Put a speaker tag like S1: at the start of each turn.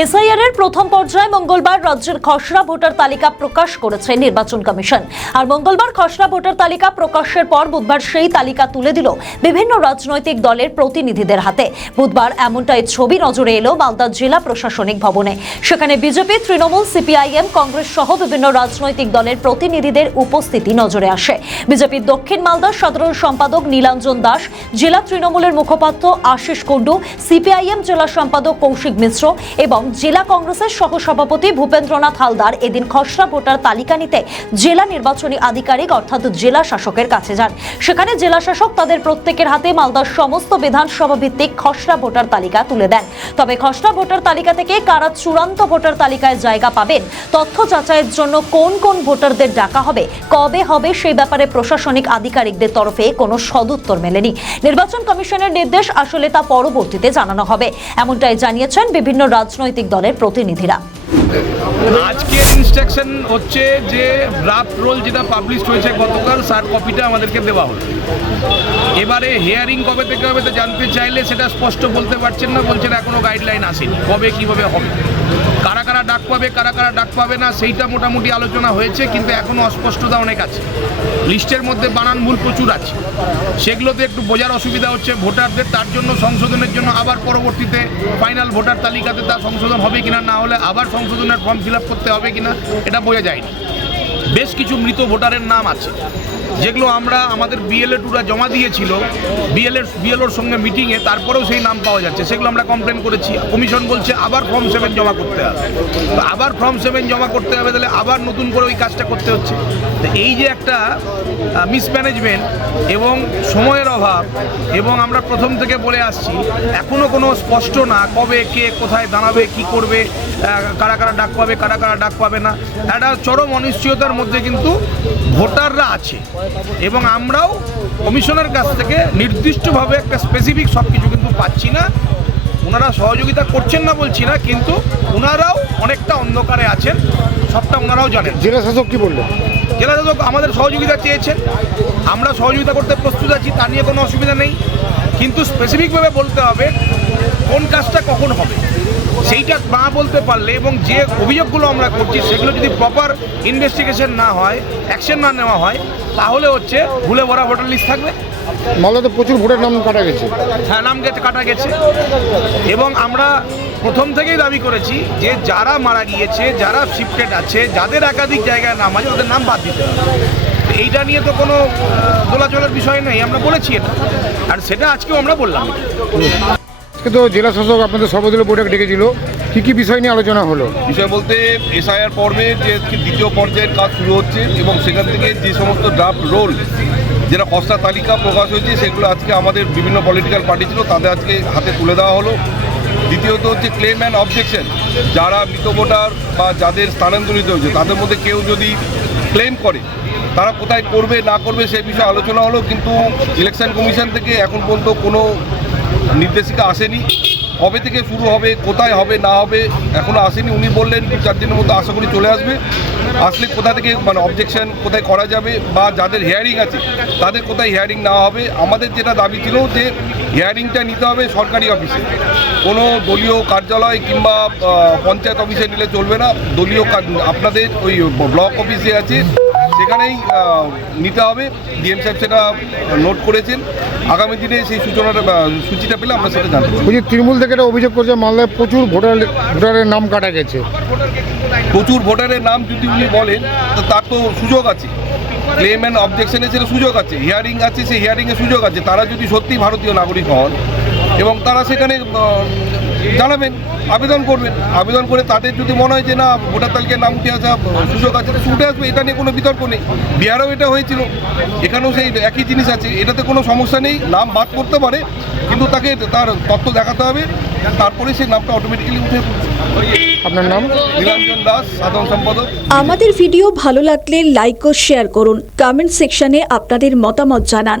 S1: SIR এর প্রথম পর্যায়ে মঙ্গলবার রাজ্যের খসড়া ভোটার তালিকা প্রকাশ করেছে নির্বাচন কমিশন। আর মঙ্গলবার খসড়া ভোটার তালিকা প্রকাশের পর বুধবার সেই তালিকা তুলে দিল বিভিন্ন রাজনৈতিক দলের প্রতিনিধিদের হাতে। বুধবার এমনটাই ছবি নজরে এলো মালদা জেলা প্রশাসনিক ভবনে। সেখানে বিজেপি, তৃণমূল, সিপিআইএম, কংগ্রেস সহ বিভিন্ন রাজনৈতিক দলের প্রতিনিধিদের উপস্থিতি নজরে আসে। বিজেপির দক্ষিণ মালদার সাধারণ সম্পাদক নীলাঞ্জন দাস, জেলা তৃণমূলের মুখপাত্র আশিস কুণ্ডু, সিপিআইএম জেলা সম্পাদক কৌশিক মিশ্র এবং জেলা কংগ্রেসের সহসভাপতি ভূপেন্দ্রনাথ হালদার এদিন খসড়া ভোটার তালিকা নিতে জেলা নির্বাচনী আধিকারিক, অর্থাৎ জেলা শাসকের কাছে যান। সেখানে জেলা শাসক তাদের প্রত্যেকের হাতে মালদার সমস্ত বিধানসভা ভিত্তিক খসড়া ভোটার তালিকা তুলে দেন। তবে খসড়া ভোটার তালিকা থেকে কারা চূড়ান্ত ভোটার তালিকায় জায়গা পাবেন, তথ্য যাচাইয়ের জন্য কোন কোন ভোটারদের ডাকা হবে, কবে হবে সেই ব্যাপারে প্রশাসনিক আধিকারিকদের তরফে কোনো সদুত্তর মেলেনি। নির্বাচন কমিশনের নির্দেশ আসলে তা পরবর্তীতে জানানো হবে। এমনটাই জানিয়েছেন বিভিন্ন রাজনৈতিক দলের প্রতিনিধিরা।
S2: আজকের ইনস্ট্রাকশন হচ্ছে যে ড্রাফট রোল যেটা পাবলিশ হয়েছে গতকাল সার কপিটা আমাদেরকে দেওয়া হলো এবারে হেয়ারিং কবে থেকে হবে তো জানতে চাইলে সেটা স্পষ্ট বলতে পারছেন না, বলছেন এখনও গাইডলাইন আসেনি। কবে, কীভাবে হবে? কারা কারা ডাক পাবে, কারা কারা ডাক পাবে না, সেইটা মোটামুটি আলোচনা হয়েছে, কিন্তু এখনও অস্পষ্টতা অনেক আছে। লিস্টের মধ্যে বানান ভুল প্রচুর আছে। সেগুলোতে একটু বোঝার অসুবিধা হচ্ছে ভোটারদের, তার জন্য সংশোধনের জন্য আবার পরবর্তীতে ফাইনাল ভোটার তালিকাতে তার সংশোধন হবে কিনা, না হলে আবার সংশোধনের ফর্ম ফিল করতে হবে কিনা, এটা বোঝা যায়নি। বেশ কিছু মৃত ভোটারের নাম আছে। যেগুলো আমরা আমাদের বিএলএ টুরা জমা দিয়েছিল বিএলএর বিএলওর সঙ্গে মিটিংয়ে তারপরেও সেই নাম পাওয়া যাচ্ছে। সেগুলো আমরা কমপ্লেন করেছি। কমিশন বলছে আবার ফর্ম সেভেন জমা করতে হবে। তো আবার ফর্ম সেভেন জমা করতে হবে, তাহলে আবার নতুন করে ওই কাজটা করতে হচ্ছে। তো এই যে একটা মিসম্যানেজমেন্ট এবং সময়ের অভাব, এবং আমরা প্রথম থেকে বলে আসছি এখনও কোনো স্পষ্ট না কবে কে কোথায় দাঁড়াবে, কি করবে কারা কারা ডাক পাবে, কারা কারা ডাক পাবে না। একটা চরম অনিশ্চয়তার মধ্যে কিন্তু ভোটাররা আছে। এবং আমরাও কমিশনের কাছ থেকে নির্দিষ্টভাবে একটা স্পেসিফিক সব কিছু কিন্তু পাচ্ছি না। ওনারা সহযোগিতা করছেন না বলছি না কিন্তু ওনারাও অনেকটা অন্ধকারে আছেন সবটা ওনারাও জানেন।
S3: জেলা শাসক কি বললেন?
S2: জেলা শাসক আমাদের সহযোগিতা চেয়েছেন আমরা সহযোগিতা করতে প্রস্তুত আছি তা নিয়ে কোনো অসুবিধা নেই। কিন্তু স্পেসিফিকভাবে বলতে হবে কোন কাজটা কখন হবে। সেইটা না বলতে পারলে এবং যে অভিযোগগুলো আমরা করছি সেগুলো যদি প্রপার ইনভেস্টিগেশন না হয় অ্যাকশন না নেওয়া হয় তাহলে হচ্ছে ভুলে ভরা ভোটার লিস্ট থাকবে।
S3: মালদাতে প্রচুর ভোটের নাম কাটা গেছে।
S2: হ্যাঁ নাম গেছে কাটা গেছে। এবং আমরা প্রথম থেকেই দাবি করেছি যে যারা মারা গিয়েছে যারা শিফটেড আছে যাদের একাধিক জায়গায় নাম আছে ওদের নাম বাদ দিতে হবে। এইটা নিয়ে তো কোনো দোলাচলের বিষয় নেই আমরা বলেছি এটা। আর সেটা আজকেও আমরা বললাম।
S3: আজকে তো জেলা শাসক আপনাদের সর্বদলীয় বৈঠক ডেকেছিল। কি কি বিষয় নিয়ে আলোচনা হলো?
S4: বিষয় বলতে এসআইআর পর্বে যে দ্বিতীয় পর্যায়ের কাজ শুরু হচ্ছে এবং সেখান থেকে যে সমস্ত ড্রাফট রোল যেটা খসড়া তালিকা প্রকাশ হয়েছে সেগুলো আজকে আমাদের বিভিন্ন পলিটিক্যাল পার্টি ছিল তাদের আজকে হাতে তুলে দেওয়া হলো। দ্বিতীয়ত হচ্ছে ক্লেম অ্যান্ড অবজেকশন যারা মৃত ভোটার বা যাদের স্থানান্তরিত হয়েছে তাদের মধ্যে কেউ যদি ক্লেম করে তারা কোথায় করবে, না করবে সেই বিষয়ে আলোচনা হলো, কিন্তু ইলেকশন কমিশন থেকে এখন পর্যন্ত কোনো নির্দেশিকা আসেনি। কবে থেকে শুরু হবে, কোথায় হবে, না হবে, এখনও আসেনি। উনি বললেন দু চার দিনের মধ্যে আশা করি চলে আসবে। আসলে কোথা থেকে মানে অবজেকশন কোথায় করা যাবে বা যাদের হিয়ারিং আছে, তাদের কোথায় হিয়ারিং না হবে, আমাদের যেটা দাবি ছিল যে হিয়ারিংটা নিতে হবে সরকারি অফিসে কোনো দলীয় কার্যালয় কিংবা পঞ্চায়েত অফিসে নিলে চলবে না। দলীয় আপনাদের ওই ব্লক অফিসে আছে। সেখানেই নিতে হবে। ডিএম সাহেব সেটা নোট করেছেন। আগামী দিনে সেই সূচনাটা সূচিটা পেলে আমরা সেটা জানতে
S3: যে তৃণমূল থেকে একটা অভিযোগ করছে মালদায় প্রচুর ভোটার ভোটারের নাম কাটা গেছে।
S4: প্রচুর ভোটারের নাম যদি উনি বলেন তার তো সুযোগ আছে। ক্লেম অ্যান্ড অবজেকশনের সেটা সুযোগ আছে। হিয়ারিং আছে সেই হিয়ারিংয়ের সুযোগ আছে। তারা যদি সত্যি ভারতীয় নাগরিক হন এবং তারা সেখানে জানাবেন আবেদন করবেন। আবেদন করে তাদের যদি মনে হয় যে না ভোটার তালিকায় নাম উঠে আসা সুযোগ আছে উঠে আসবে এটা নিয়ে কোনো বিতর্ক নেই। বিহারেও এটা হয়েছিল। এখানেও সেই একই জিনিস আছে এটাতে কোনো সমস্যা নেই নাম বাদ করতে পারে কিন্তু তাকে তার তথ্য দেখাতে হবে তারপরে সেই নামটা অটোমেটিক্যালি উঠে।
S3: আপনার নাম?
S4: নীলাঞ্জন দাস সাধারণ সম্পাদক।
S5: আমাদের ভিডিও ভালো লাগলে লাইক ও শেয়ার করুন। কমেন্ট সেকশনে আপনাদের মতামত জানান।